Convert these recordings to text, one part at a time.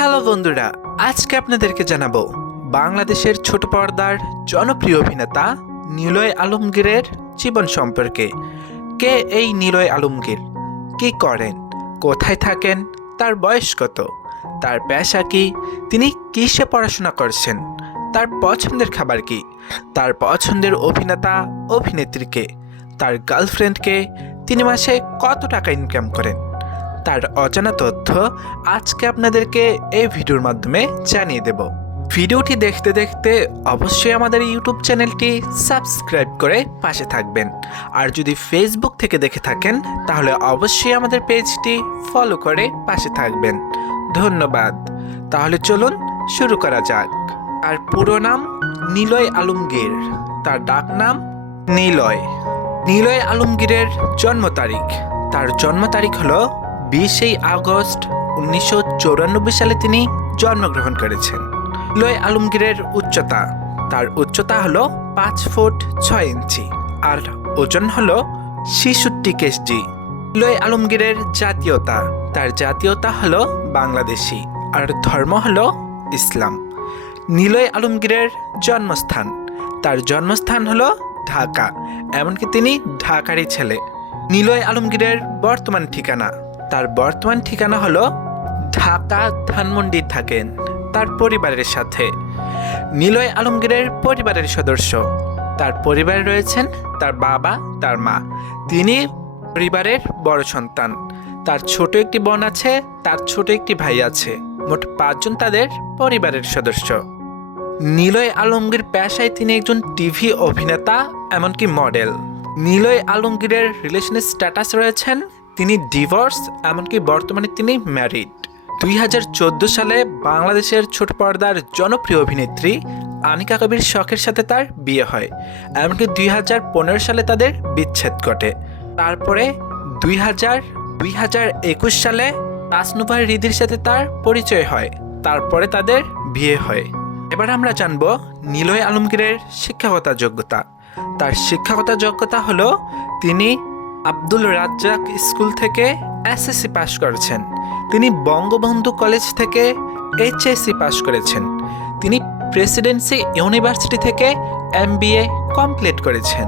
Hello বন্ধুরা, আজকে আপনাদেরকে জানাব বাংলাদেশের ছোট পর্দার জনপ্রিয় অভিনেতা নিলয় আলমগীরের জীবন সম্পর্কে। কে এই নিলয় আলমগীর? কি করেন? কোথায় থাকেন? তার বয়স কত? তার পেশা কি? তিনি কিসে পড়াশোনা করছেন? তার পছন্দের খাবার কি? তার পছন্দের অভিনেতা অভিনেত্রীকে তার গার্লফ্রেন্ডকে তিনি মাসে কত টাকা ইনকাম করেন? তার অজানা তথ্য আজকে আপনাদেরকে এই ভিডিওর মাধ্যমে জানিয়ে দেব। ভিডিওটি দেখতে দেখতে অবশ্যই আমাদের ইউটিউব চ্যানেলটি সাবস্ক্রাইব করে পাশে থাকবেন। আর যদি ফেসবুক থেকে দেখে থাকেন, তাহলে অবশ্যই আমাদের পেজটি ফলো করে পাশে থাকবেন। ধন্যবাদ। তাহলে চলুন শুরু করা যাক। আর পুরো নাম নিলয় আলমগীর, তার ডাক নাম নিলয়। নিলয় আলমগীরের জন্ম তারিখ। তার জন্ম তারিখ হলো বিশে আগস্ট উনিশশো সালে তিনি জন্মগ্রহণ করেছেন। লয় আলমগীরের উচ্চতা, তার উচ্চতা হলো পাঁচ ফুট ছয় ইঞ্চি আর ওজন হলো ছিষট্টি কেজি। লয় আলমগীরের জাতীয়তা, তার জাতীয়তা হলো বাংলাদেশি আর ধর্ম হলো ইসলাম। নিলয় আলমগীরের জন্মস্থান, তার জন্মস্থান হলো ঢাকা, এমনকি তিনি ঢাকারই ছেলে। নিলয় আলমগীরের বর্তমান ঠিকানা তার বর্তমান ঠিকানা হলো ঢাকা ধানমন্ডি থাকেন তার পরিবারের সাথে। নিলয় আলমগীরের পরিবারের সদস্য। তার পরিবারে রয়েছেন তার বাবা, তার মা। তিনি পরিবারের বড় সন্তান। তার ছোট একটি বোন আছে, তার ছোট একটি ভাই আছে। মোট পাঁচজন তাদের পরিবারের সদস্য। নিলয় আলমগীর পেশায় তিনি একজন টিভি অভিনেতা, এমনকি মডেল। নিলয় আলমগীরের রিলেশনের স্ট্যাটাস রয়েছেন তিনি ডিভোর্স এমনকি বর্তমানে তিনি ম্যারিড দুই হাজার চোদ্দ সালে বাংলাদেশের ছোট পর্দার জনপ্রিয় অভিনেত্রী আনিকা কবির শখের সাথে তার বিয়ে হয়। এমনকি দুই হাজার পনেরো সালে তাদের বিচ্ছেদ ঘটে। তারপরে দুই হাজার দুই হাজার একুশ সালে তাসনুভার হৃদির সাথে তার পরিচয় হয়। তারপরে তাদের বিয়ে হয়। এবার আমরা জানব নিলয় আলমগীরের শিক্ষাগত যোগ্যতা। তার শিক্ষাগত যোগ্যতা হলো তিনি আব্দুল রাজ্জাক স্কুল থেকে এসএসসি পাশ করেছেন। তিনি বঙ্গবন্ধু কলেজ থেকে এইচএসসি পাশ করেছেন। তিনি প্রেসিডেন্সি ইউনিভার্সিটি থেকে এমবিএ কমপ্লিট করেছেন।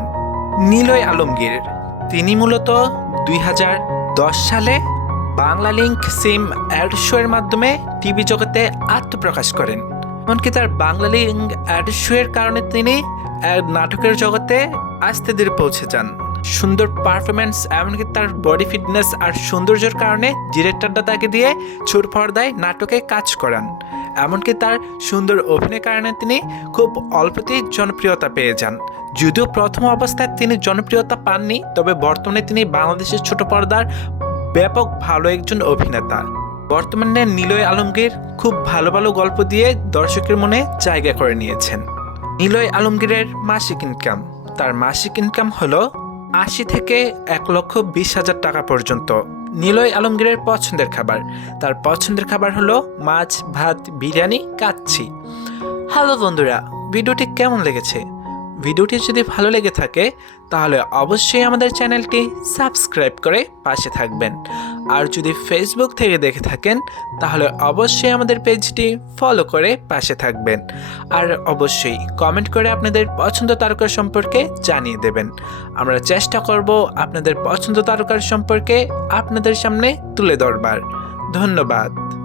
নিলয় আলমগীর, তিনি মূলত দুই হাজার দশ সালে বাংলা লিঙ্ক সিম অ্যাড শোয়ের মাধ্যমে টিভি জগতে আত্মপ্রকাশ করেন। এমনকি তার বাংলা লিঙ্ক অ্যাড শোয়ের কারণে তিনি নাটকের জগতে আস্তে ধীরে পৌঁছে যান। সুন্দর পারফরমেন্স এমনকি তার বডি ফিটনেস আর সৌন্দর্যের কারণে ডিরেক্টরটা তাকে দিয়ে ছোট পর্দায় নাটকে কাজ করান। এমনকি তার সুন্দর অভিনয়ের কারণে তিনি খুব অল্পতেই জনপ্রিয়তা পেয়ে যান। যদিও প্রথম অবস্থায় তিনি জনপ্রিয়তা পাননি, তবে বর্তমানে তিনি বাংলাদেশের ছোট পর্দার ব্যাপক ভালো একজন অভিনেতা। বর্তমানে নিলয় আলমগীর খুব ভালো ভালো গল্প দিয়ে দর্শকের মনে জায়গা করে নিয়েছেন। নিলয় আলমগীরের মাসিক ইনকাম তার মাসিক ইনকাম হলো আশি থেকে এক লক্ষ বিশ হাজার টাকা পর্যন্ত। নিলয় আলমগীরের পছন্দের খাবার। তার পছন্দের খাবার হলো মাছ, ভাত, বিরিয়ানি কাচ্ছি হ্যালো বন্ধুরা, ভিডিওটি কেমন লেগেছে? ভিডিওটি যদি ভালো লেগে থাকে তাহলে অবশ্যই আমাদের চ্যানেলটি সাবস্ক্রাইব করে পাশে থাকবেন। আর যদি ফেসবুক থেকে দেখে থাকেন, তাহলে অবশ্যই আমাদের পেজটি ফলো করে পাশে থাকবেন। আর অবশ্যই কমেন্ট করে আপনাদের পছন্দ তারকার সম্পর্কে জানিয়ে দেবেন। আমরা চেষ্টা করব আপনাদের পছন্দ তারকার সম্পর্কে আপনাদের সামনে তুলে ধরবার। ধন্যবাদ।